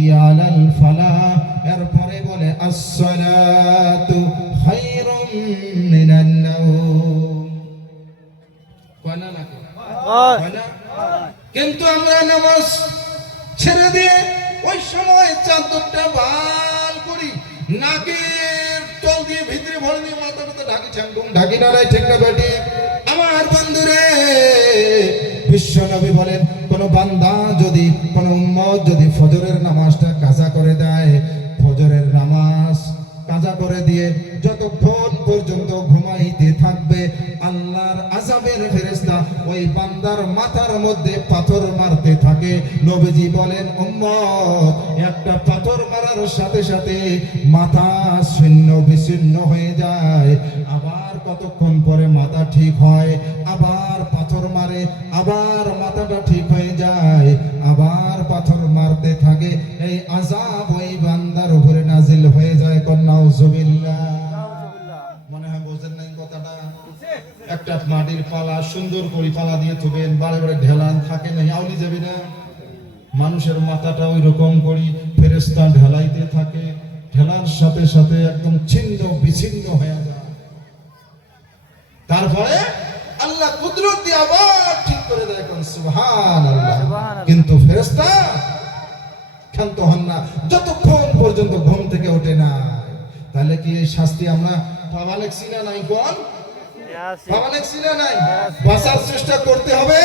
হাইয়া আলাল ফালাহ, এরপরে বলে আসসালাতু খায়রুম মিনান নাওম। কয়না নাকি? কয়না? কিন্তু আমরা নামাজ ছেড়ে দিয়ে ওই সময় চাদরটা বাল করি, নাকের তল দিয়ে ভিতরে ভরে দিয়ে মাথাটা ঢাকি, ঠ্যাংটুং ঢাকি না, রাই ঠিক না বেটি? আমার বন্ধুরে, বিশ্ব নবী বলেন, কোন বান্দা যদি, কোন উম্মত যদি ফজরের নামাজটা কাজা করে দেয়, ফজরের নামাজ কাজা করে দিয়ে যতক্ষণ পর্যন্ত ঘুমাইতে থাকবে, আল্লাহর আযাবের ফেরেশতা ওই বান্দার মাথার মধ্যে পাথর মারতে থাকে। নবীজি বলেন, উম্মত, একটা পাথর মারার সাথে সাথে মাথা ছিন্ন বিচ্ছিন্ন হয়ে যায়, আবার কতক্ষণ পরে মাথা ঠিক হয়, আবার পাথর মারে, আবার মাথাটা ঠিক হয়ে যায়, আবার পাথর মারতে থাকে। এই আযাব ওই বান্দার উপরে নাজিল হয়ে যায়। নাউযুবিল্লাহ। মনে হয় বোঝেন নাই কথাটা? একটা মাটির পালা সুন্দর করে পালা দিয়ে থবেন, বারে বারে ঢেলান থাকে না, আউলি যাবে না। মানুষের মাথাটা ওই রকম করি ফেরেশতা ঢেলাইতে থাকে, ঢেলার সাথে সাথে একদম ছিন্ন বিচ্ছিন্ন হয়ে যায়। তারপরে আল্লাহ কুদরত দিয়ে আবার ঠিক করে দেয়। কোন সুবহানাল্লাহ। কিন্তু ফেরেশতা ক্ষান্ত হন না যতক্ষণ পর্যন্ত ঘুম থেকে ওঠে না। তাহলে কি এই শাস্তি আমরা পাওয়া লাগছি না? নাই কোন পাওয়া লাগছি না? নাই। বাঁচার চেষ্টা করতে হবে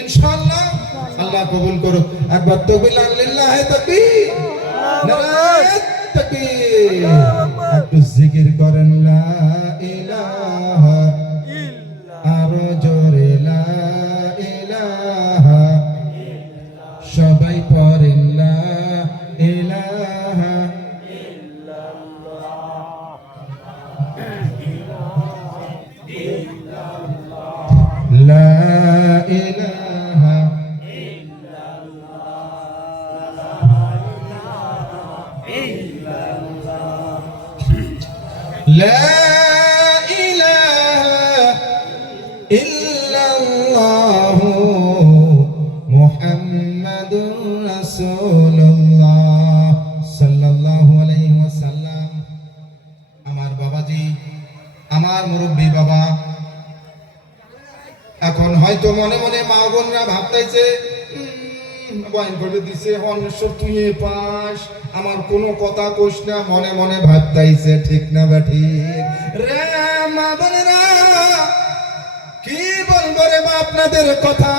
ইনশাআল্লাহ। আল্লাহ কবুল করুক। একবার তাকবীর, লিল্লাহি তাকবীর, নারায়ে তাকবীর। একটু জিকির করেন লা ইলাহা ইল্লাল্লাহ, আরো জোরে লা ইলাহা ইল্লাল্লাহ, সবাই পড়েন লা ইলাহা লা ইলাহা লা ইলাহা ইল্লাল্লাহু মুহাম্মাদুর রাসূলুল্লাহ সাল্লাল্লাহু আলাইহি ওয়াসাল্লাম। আমার বাবাজি, আমার মুরব্বী বাবা, এখন হয়তো মনে মনে মা বোনরা ভাবতেছে, বয়ান করে দিছে অন্বেষর তুই পাস, আমার কোনো কথা কইস না, মনে মনে ভাবতাইছে। ঠিক না বা ঠিক? রে মা বোনেরা, কি বলবো রে মা আপনাদের কথা।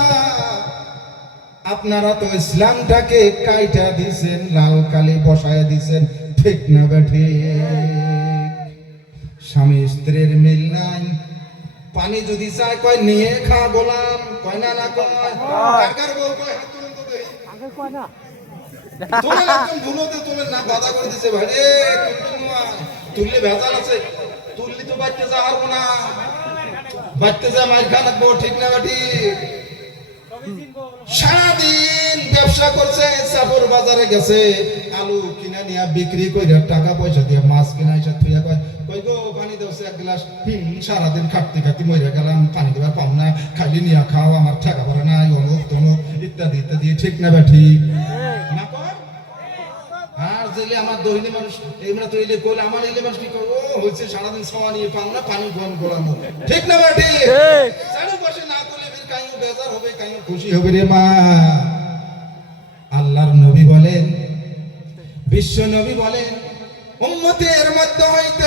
আপনারা তো ইসলামটাকে কাইটা দিছেন, লাল কালি বসায় দিছেন। ঠিক না বা ঠিক? স্বামী স্ত্রীর মিল নাই। পানি যদি চায় কয় নিয়ে খা গোলাম, কয় না না কয়। কাকার বউ কয় হাত তুলেন তো দেই, আগে কয় না তোলে একদম ভুনোতে তোলে না, বাধা করে দিছে ভাই রে। তুললে ভেজাল আছে, তুললি তো বাচ্চা যা হারবো না, বাচ্চা যা মার খা লাগবো। ঠিক না ঠিক? সারাদিন ব্যবসা করছে, চাপর বাজারে গেছে, আলু কিনে নিয়ে বিক্রি করে টাকা পয়সা দিয়ে মাছ কিনা এসে থুইয়া কয়, কই গো পানি দেওছে এক গ্লাস। সারাদিন খাটতে খাটতে মরে গেলাম, পানি দেওয়ার পাম না, খাইলে নিয়ে খাও, আমার ঠেকা পড়ে নাই, অমুক তমুক ইত্যাদি ইত্যাদি। ঠিক না বা ঠিক? না কয়? আর যেলে আমার দহিনী মানুষ এইগুলা তো এলে কইলে আমার এলে মানুষ কি করবো হচ্ছে, সারাদিন সময় নিয়ে পাম না, পানি গ্রহণ করলাম। ঠিক না বা ঠিক? চারু বসে না করলে কাইও বেজার হবে, কাইও খুশি হবে রে মা। আল্লাহর নবী বলেন, বিশ্ব নবী বলেন, উম্মতের মধ্যে হইতে